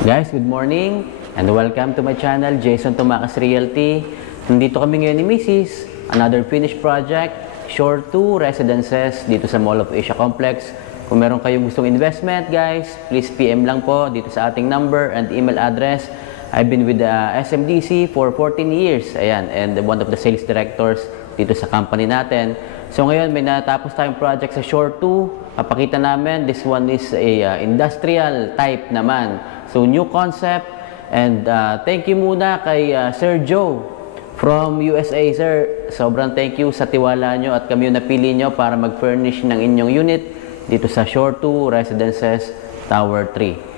Guys, good morning and welcome to my channel, Jason Tumakas Realty. Nandito kami ngayon ni Mrs. Another finished project, Shore 2 Residences dito sa Mall of Asia Complex. Kung meron kayong gustong investment, guys, please PM lang po dito sa ating number and email address. I've been with the SMDC for 14 years, ayan, and one of the sales directors dito sa company natin. So ngayon may natapos tayong project sa Shore 2. Papakita namin, this one is a industrial type naman. So new concept, and thank you muna kay Sir Joe from USA, sir. Sobrang thank you sa tiwala nyo at kami yung napili nyo para mag-furnish ng inyong unit dito sa Shore 2 Residences Tower 3.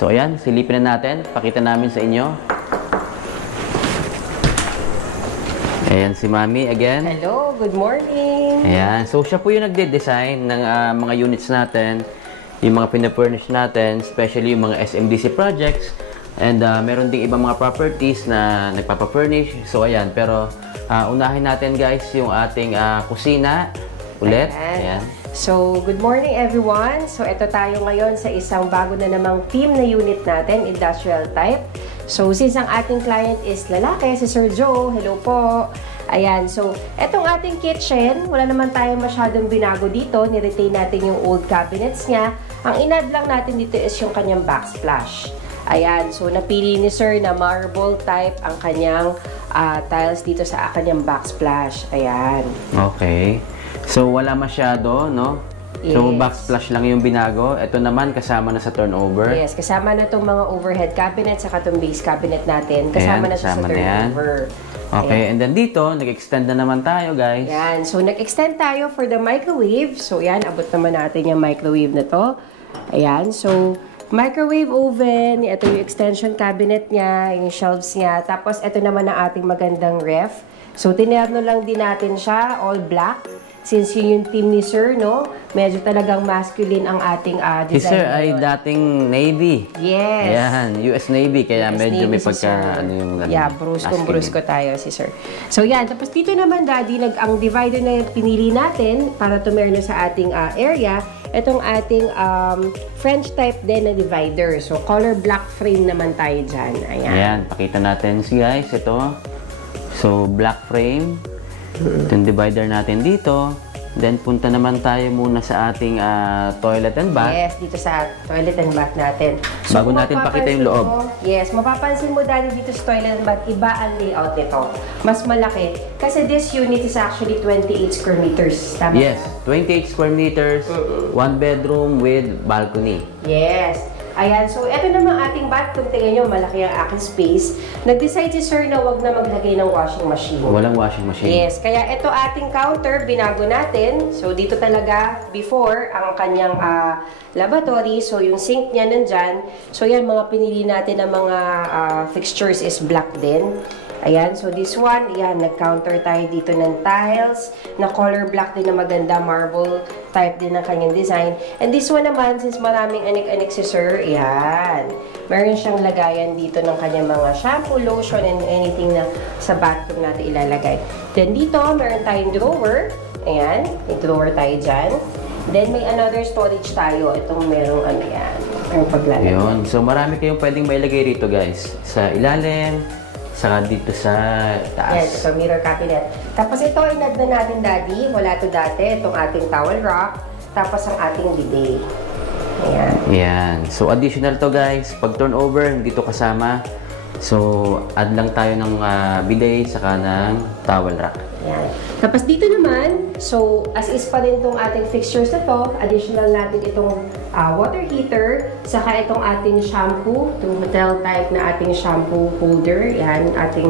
So ayan, silipin na natin. Pakita namin sa inyo. Ayan si Mami again. Hello, good morning. Ayan, so siya po yung nagde-design ng mga units natin, yung mga pinafurnish natin, especially yung mga SMDC projects. And meron ding ibang mga properties na nagpapafurnish. So ayan, pero unahin natin guys yung ating kusina ulit. Ayan. So, good morning everyone. So, ito tayo ngayon sa isang bago na namang team na unit natin, industrial type. So, since ang ating client is lalaki, si Sir Joe, hello po. Ayan, so, etong ating kitchen, wala naman tayong masyadong binago dito. Niretain natin yung old cabinets niya. Ang inad lang natin dito is yung kanyang backsplash. Ayan, so, napili ni Sir na marble type ang kanyang tiles dito sa kanyang backsplash. Ayan. Okay. So, wala masyado, no? Yes. So, backsplash lang yung binago. Ito naman, kasama na sa turnover. Yes, kasama na itong mga overhead cabinet, saka itong base cabinet natin. Kasama na siya sa turnover. Okay, and then dito, nag-extend na naman tayo, guys. Yan, so nag-extend tayo for the microwave. So, yan, abot naman natin yung microwave na to. Ayan, so, microwave oven, ito yung extension cabinet niya, yung shelves niya. Tapos, ito naman ang ating magandang ref. So, tinerno lang din natin siya, all black. Since yun yung team ni Sir, no? Medyo talagang masculine ang ating design. Si Sir ay dating Navy. Yes. Ayan, US Navy. Kaya US medyo Navy may pagka, ano yung... Yeah, brusko tayo si Sir. So, yan. Tapos dito naman, Daddy, ang divider na pinili natin para tumerno sa ating area, itong ating French type din na divider. So, color black frame naman tayo dyan. Ayan. Ayan, pakita natin guys, ito. So, black frame. Itong divider natin dito. Then, punta naman tayo muna sa ating toilet and bath. Yes, dito sa toilet and bath natin. So, bago natin pakita yung loob. Yes, mapapansin mo dahil dito sa toilet and bath, iba ang layout nito. Mas malaki. Kasi this unit is actually 28 square meters. Tama yes, 28 square meters, one bedroom with balcony. Yes. Ayan, so ito naman ating bathroom. Tingnan nyo, malaki ang aking space. Nag-decide si Sir na wag na maglagay ng washing machine. Walang washing machine. Yes, kaya ito ating counter, binago natin. So dito talaga, before, ang kanyang lavatory. So yung sink niya nandyan. So yan, mga pinili natin na mga fixtures is black din. Ayan, so this one, yan, nag-counter tayo dito ng tiles, na color black din na maganda, marble type din ng kanyang design. And this one naman, since maraming anik-anik si Sir, yan, meron siyang lagayan dito ng kanyang mga shampoo, lotion, and anything na sa bathroom natin ilalagay. Then dito, meron tayong drawer. Ayan, may drawer tayo dyan. Then may another storage tayo. Itong merong ano yan, merong paglalagay. Yun, so marami kayong pwedeng mailagay rito guys. Sa ilalim, saka dito sa taas. Yes, ito mirror cabinet. Tapos ito, inad na natin, Daddy. Wala to dati. Itong ating towel rack. Tapos ang ating bidet. Ayan. Ayan. So, additional to guys. Pag turnover, hindi to kasama. So, add lang tayo ng bidet saka ng towel rack. Ayan. Tapos dito naman, so as is pa rin itong ating fixtures na to, additional natin itong water heater, saka itong ating shampoo, itong hotel type na ating shampoo holder, yan, ating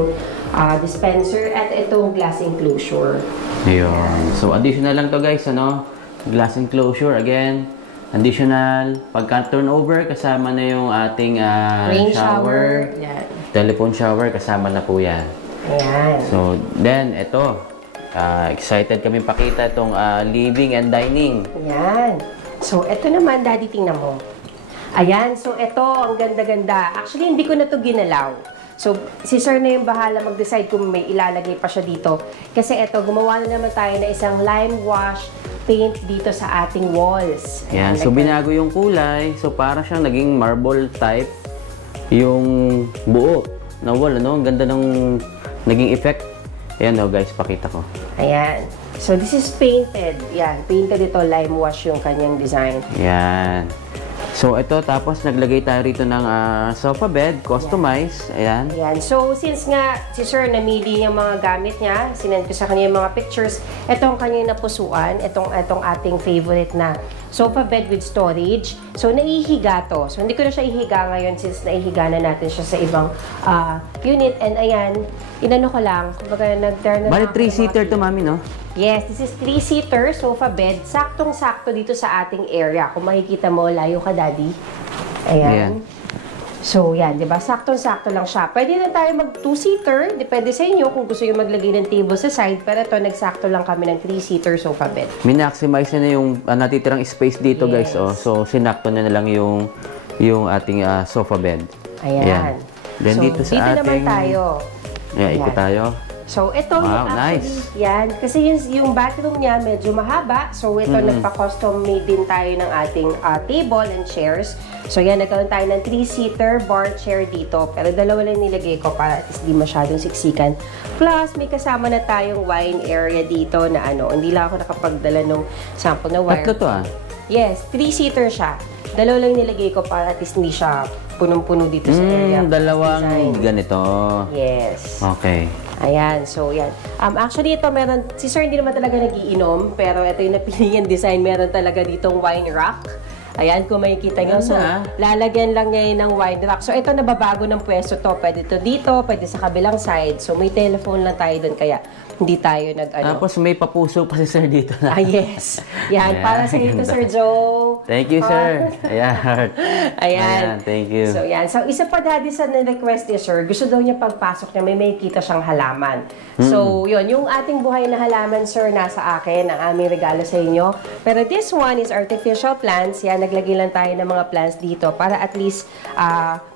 dispenser, at itong glass enclosure. Ayun. So, additional lang to guys, ano? Glass enclosure, again. Additional, pagka turnover, kasama na yung ating Rain shower. Yan. Telephone shower, kasama na po yan. Ayan. So, then, ito. Excited kami pakita itong living and dining. Ayan. So, ito naman, Daddy, tingnan mo. Ayan. So, ito, ang ganda-ganda. Actually, hindi ko na to ginalaw. So, si Sir na yung bahala mag-decide kung may ilalagay pa siya dito. Kasi ito, gumawa na naman tayo na isang lime wash paint dito sa ating walls. Ayan. So, binago yung kulay. So, para siyang naging marble type yung buo na wall, ano? Ang ganda ng naging effect. Ayan, oh, guys, pakita ko. Ayan. So, this is painted. Yan, painted ito, lime wash yung kanyang design. Ayan. So, ito, tapos naglagay tayo rito ng sofa bed, customized. Ayan. Ayan. So, since nga si Sir namili yung mga gamit niya, sinend ko sa kanya yung mga pictures, ito ang kanyang napusuan, itong ating favorite na sofa bed with storage. So, naihiga to. So, hindi ko na siya ihiga ngayon since naihiga na natin siya sa ibang unit. And ayan, inano ko lang, kumbaga nag-turn na. Bali, 3-seater to, mami, no? Yes, this is 3-seater sofa bed. Saktong-sakto dito sa ating area. Kung makikita mo, layo ka, Daddy. Ayan. So, yan, di ba? Saktong-sakto lang siya. Pwede na tayo mag 2-seater. Depende sa inyo kung gusto nyo maglagay ng table sa side. Pero ito, nagsakto lang kami ng 3-seater sofa bed. Minaximize na yung natitirang space dito, guys. Oh. So, sinakto na lang yung ating sofa bed. Ayan. Then, so, dito sa dito naman tayo. Ayan, ikot tayo. So, ito Wow, yung actually, nice. yan. Kasi yung bathroom niya medyo mahaba. So, ito, nagpa-custom made din tayo ng ating table and chairs. So, yan, nagkaroon tayo ng 3-seater bar chair dito. Pero dalawa lang nilagay ko para at least di masyadong siksikan. Plus, may kasama na tayong wine area dito na ano, hindi lang ako nakapagdala ng sample na wire. Tatlo to, Yes, 3-seater siya. Dalawa lang nilagay ko para at least hindi siya punong-puno dito sa area. Dalawang Design. ganito. Yes. Okay. Ayan, so yan. Actually, ito meron, si Sir hindi naman talaga nagiinom, pero ito yung napili yung design, meron talaga ditong wine rack. Ayan, kung makikita nyo. So, lalagyan lang niya yun ng wine rack. So, ito nababago ng pwesto to. Pwede to dito, pwede sa kabilang side. So, may telephone lang tayo doon, kaya hindi tayo nag-ano. Tapos may papuso pa si Sir dito na. Yes. Yan, para sa ito, Sir Joe. Thank you, Sir. Ayan. Ayan. Thank you. So, yan. So, isa pa, Daddy, sa na-request ni Sir, gusto daw niya pagpasok niya, may makikita siyang halaman. So, yun. Yung ating buhay na halaman, Sir, nasa akin, ang aming regalo sa inyo. Pero this one is artificial plants. Yan, naglagay lang tayo ng mga plants dito para at least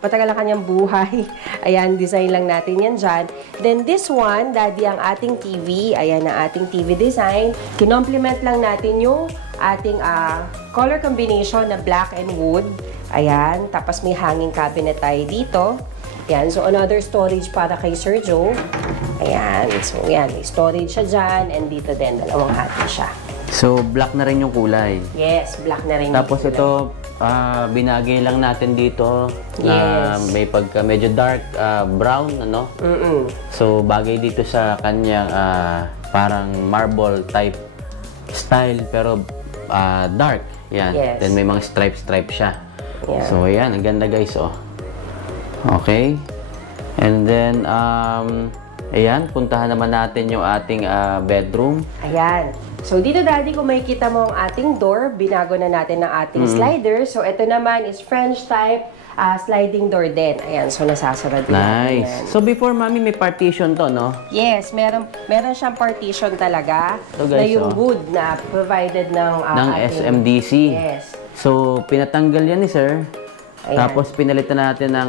matagal ang kanyang buhay. Ayan, design lang natin yan dyan. Then, this one, Daddy, ang ating TV. Ayan, ang ating TV design. Kinomplement lang natin yung ating color combination na black and wood. Ayan. Tapos may hanging cabinet tayo dito. Ayan. So, another storage para kay Sir Joe. Ayan. So, ayan. May storage siya dyan. And dito din, dalawang hati siya. So, black na rin yung kulay. Yes, black na rin. Tapos ito, binagay lang natin dito na may pagka medyo dark brown, ano? So, bagay dito sa kanyang parang marble type style, pero dark. Yan. Yes. Then may mga stripe siya. Yeah. So, ayan. Ang ganda, guys, oh. Okay. And then, ayan. Puntahan naman natin yung ating bedroom. Ayan. So, dito, Daddy, kung makikita mo ang ating door, binago na natin ng ating slider. So, ito naman is French type sliding door din. Ayan, so nasasara din. Nice. Ayan. So, before, mami, may partition to, no? Yes, meron siyang partition talaga. So, guys, na yung wood na provided ng SMDC. Yes. So, pinatanggal yan ni Sir. Ayan. Tapos, pinalitan natin ng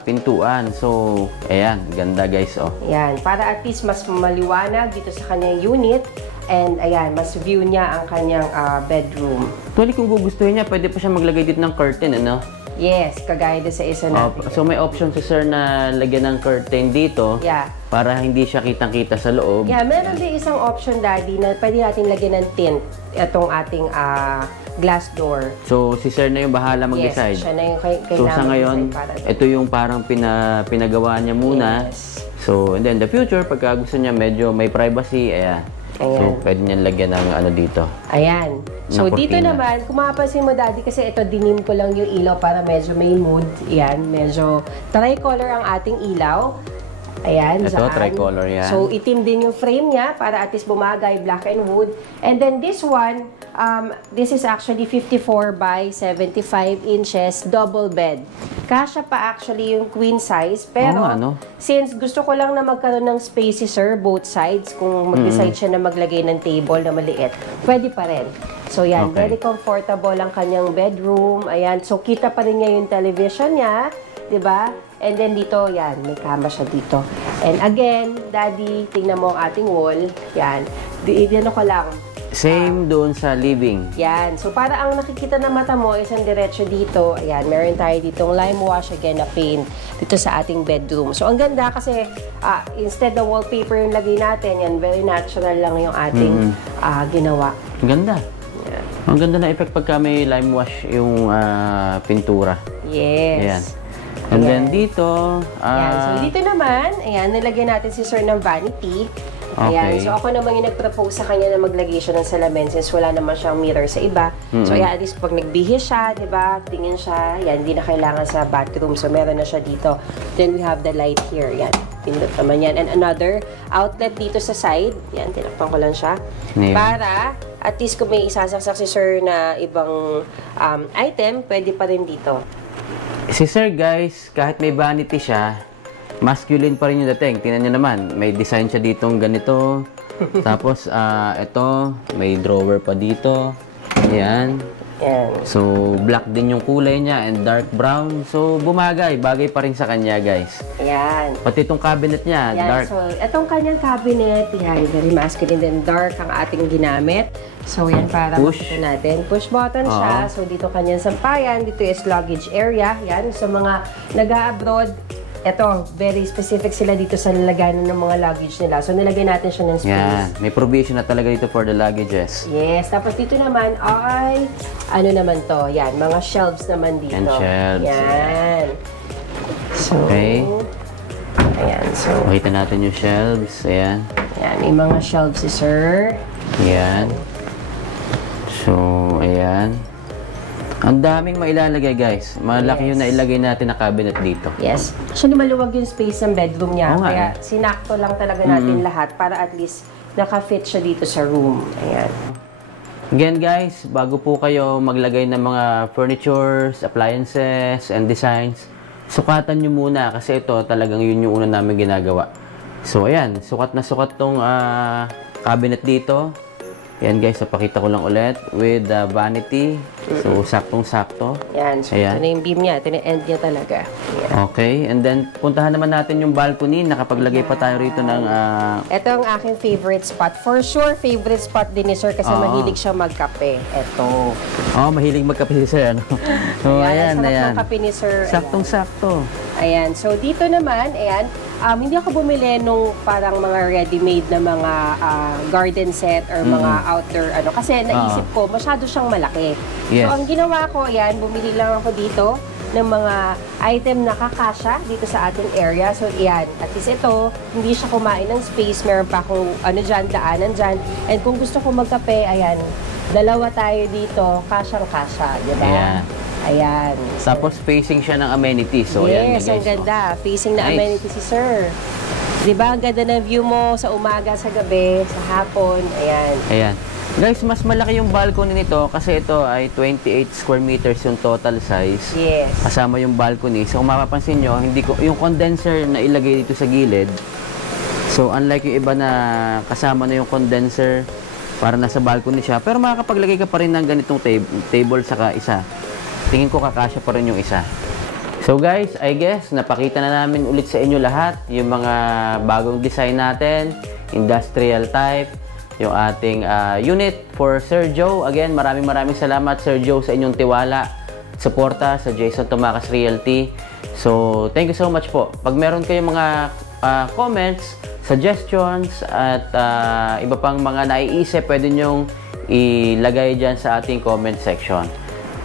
pintuan. So, ayan. Ganda, guys, oh. Ayan, para at least mas maliwanag dito sa kanyang unit. And ayan, mas view niya ang kanyang bedroom. Actually, kung gugustuhin niya, pwede pa siya maglagay dito ng curtain, ano? Yes, kagaya doon sa isa natin. So may option si sir na lagyan ng curtain dito Yeah. para hindi siya kitang-kita sa loob. Yeah, meron din isang option, Daddy, na pwede natin lagyan ng tint itong ating glass door. So si sir na yung bahala mag-decide. Yes, siya na yung kailangan. So sa ngayon, ito yung parang pinagawa niya muna. Yes. So and then the future, pagka gusto niya medyo may privacy, ayan. So pwede niya lagyan ng ano dito. Ayan. So, dito naman, kung mapapansin mo, Daddy, kasi ito, dinim ko lang yung ilaw para medyo may mood. Ayan, medyo tricolor ang ating ilaw. Ayan, ito, tricolor yan. So, itim din yung frame niya para at least bumagay, black and wood. And then this one, this is actually 54 by 75 inches, double bed. Kasya pa actually yung queen size, pero since gusto ko lang na magkaroon ng space si sir, both sides, kung mag-decide siya na maglagay ng table na maliit, pwede pa rin. So yan, very comfortable ang kanyang bedroom. Ayan, so kita pa rin niya yung television niya, 'di ba? And then dito, yan, may kama siya dito. And again, Daddy, tingnan mo ang ating wall. Yan, ano ko lang. Same doon sa living. Yan. So, para ang nakikita na mata mo, isang diretso dito. Ayan, meron tayo ditong lime wash again na paint dito sa ating bedroom. So, ang ganda kasi instead na wallpaper yung lagay natin, yan, very natural lang yung ating ginawa. Ang ganda. Yeah. Ang ganda na effect pagka may lime wash yung pintura. Yes. Ayan. And then dito, ayan. So, dito naman, ayan, nilagyan natin si sir ng vanity. Ayan. So, ako naman yung nag-propose sa kanya na maglagay siya ng salamin since wala naman siyang mirror sa iba. So, ayan, at least pag nagbihis siya, diba, tingin siya, ayan, hindi na kailangan sa bathroom. So, meron na siya dito. Then, we have the light here. Ayan, pindot naman yan. And another outlet dito sa side. Ayan, tinakpan ko lang siya. Yeah. Para, at least kung may isasaksak si sir na ibang item, pwede pa rin dito. Si sir, guys, kahit may vanity siya, masculine pa rin yung dating. Tingnan nyo naman, may design siya ditong ganito. Tapos, ito, may drawer pa dito. Ayan. So, black din yung kulay niya and dark brown. So, bumagay. Bagay pa rin sa kanya, guys. Ayan. Pati itong cabinet niya, dark. So, itong kanyang cabinet, yan, very masculine and dark ang ating ginamit. So, yan para makita natin. Push button siya. So, dito kanyang sampayan. Dito is luggage area. Yan. So, mga nag-a-abroad, ito, very specific sila dito sa lalagayan ng mga luggage nila. So, nilagay natin siya ng space. Yan. May provision na talaga dito for the luggages. Yes. Tapos dito naman ay, ano naman to? Yan, mga shelves naman dito. And shelves. Yan. So, okay. Ayan. So, makita natin yung shelves. Ayan. Yan, may mga shelves si sir. Ayan. So, ayan. Ang daming mailalagay, guys. Malaki yung nailagay natin na cabinet dito. Yes. Actually, maluwag yung space ng bedroom niya. Kaya sinakto lang talaga natin lahat para at least naka-fit siya dito sa room. Ayan. Again, guys, bago po kayo maglagay ng mga furnitures, appliances, and designs, sukatan nyo muna kasi ito talagang yun yung una namin ginagawa. So, ayan. Sukat na sukat tong cabinet dito. Yan guys, napakita ko lang ulit with the vanity. So, saktong-sakto. Yan. So, ito na yung beam niya. Ito na yung end niya talaga. Yan. Okay. And then, puntahan naman natin yung balcony. Nakapaglagay pa tayo rito ng... Ito ang aking favorite spot. For sure, favorite spot din ni sir kasi mahilig siya magkape. Ito. Mahilig magkape si sir. Ano? So, ayan. Sarap ng kape ni sir. Saktong-sakto. Ayan. So, dito naman, ayan. Hindi ako bumili nung parang mga ready-made na mga garden set or mga outdoor ano. Kasi naisip ko, masyado siyang malaki. Yes. So, ang ginawa ko, ayan, bumili lang ako dito ng mga item na kakasya dito sa ating area. So, ayan, at least ito, hindi siya kumain ng space. Meron pa akong ano dyan, daanan dyan. And kung gusto ko magkape, ayan, dalawa tayo dito, kasyang-kasya, di ba? Yeah. Ayan. Tapos facing siya ng amenities. So, yes, ayan, ang ganda. Facing na amenities si sir. Di ba? Ang ganda ng view mo sa umaga, sa gabi, sa hapon. Ayan. Ayan. Guys, mas malaki yung balcony nito kasi ito ay 28 square meters yung total size. Yes. Kasama yung balcony. So, kung mapapansin nyo, yung condenser na ilagay dito sa gilid. So, unlike yung iba na kasama na yung condenser para nasa balcony siya. Pero makakapaglagay ka pa rin ng ganitong table saka isa. Tingin ko kakasya pa rin yung isa. So guys, I guess napakita na namin ulit sa inyo lahat yung mga bagong design natin, industrial type, yung ating unit for Sir Joe. Again, maraming salamat Sir Joe sa inyong tiwala suporta sa Jason Tumacas Realty. So, thank you so much po. Pag meron kayong mga comments, suggestions, at iba pang mga naiisip, pwede nyong ilagay dyan sa ating comment section.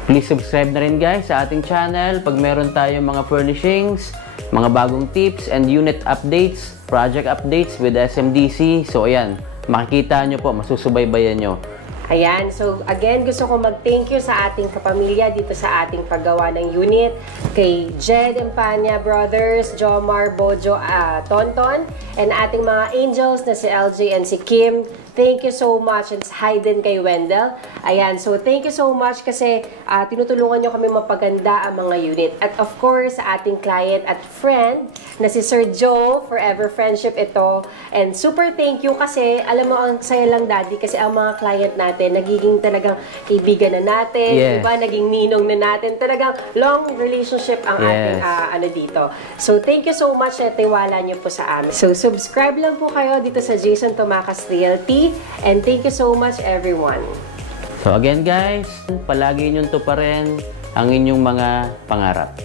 Please subscribe na rin guys sa ating channel pag meron tayong mga furnishings, mga bagong tips and unit updates, project updates with SMDC. So, ayan, makikita nyo po, masusubaybayan nyo. Ayan, so again, gusto ko mag-thank you sa ating kapamilya dito sa ating paggawa ng unit, kay Jed Empanya Brothers, Jomar, Bojo, Tonton, and ating mga angels na si LJ and si Kim. Thank you so much, and hi din kay Wendell. Ayan, so thank you so much kasi tinutulungan nyo kami mapaganda ang mga unit. At of course, sa ating client at friend na si Sir Joe, forever friendship ito. And super thank you kasi, alam mo, ang saya lang daddy kasi ang mga client natin, nagiging talagang kaibigan na natin, diba? Naging ninong na natin. Talagang long relationship ang ating dito. So thank you so much na tiwala nyo po sa amin. So subscribe lang po kayo dito sa Jason Tumacas Realty. And thank you so much everyone. So again guys, palagi nyo tuparin ang inyong mga pangarap.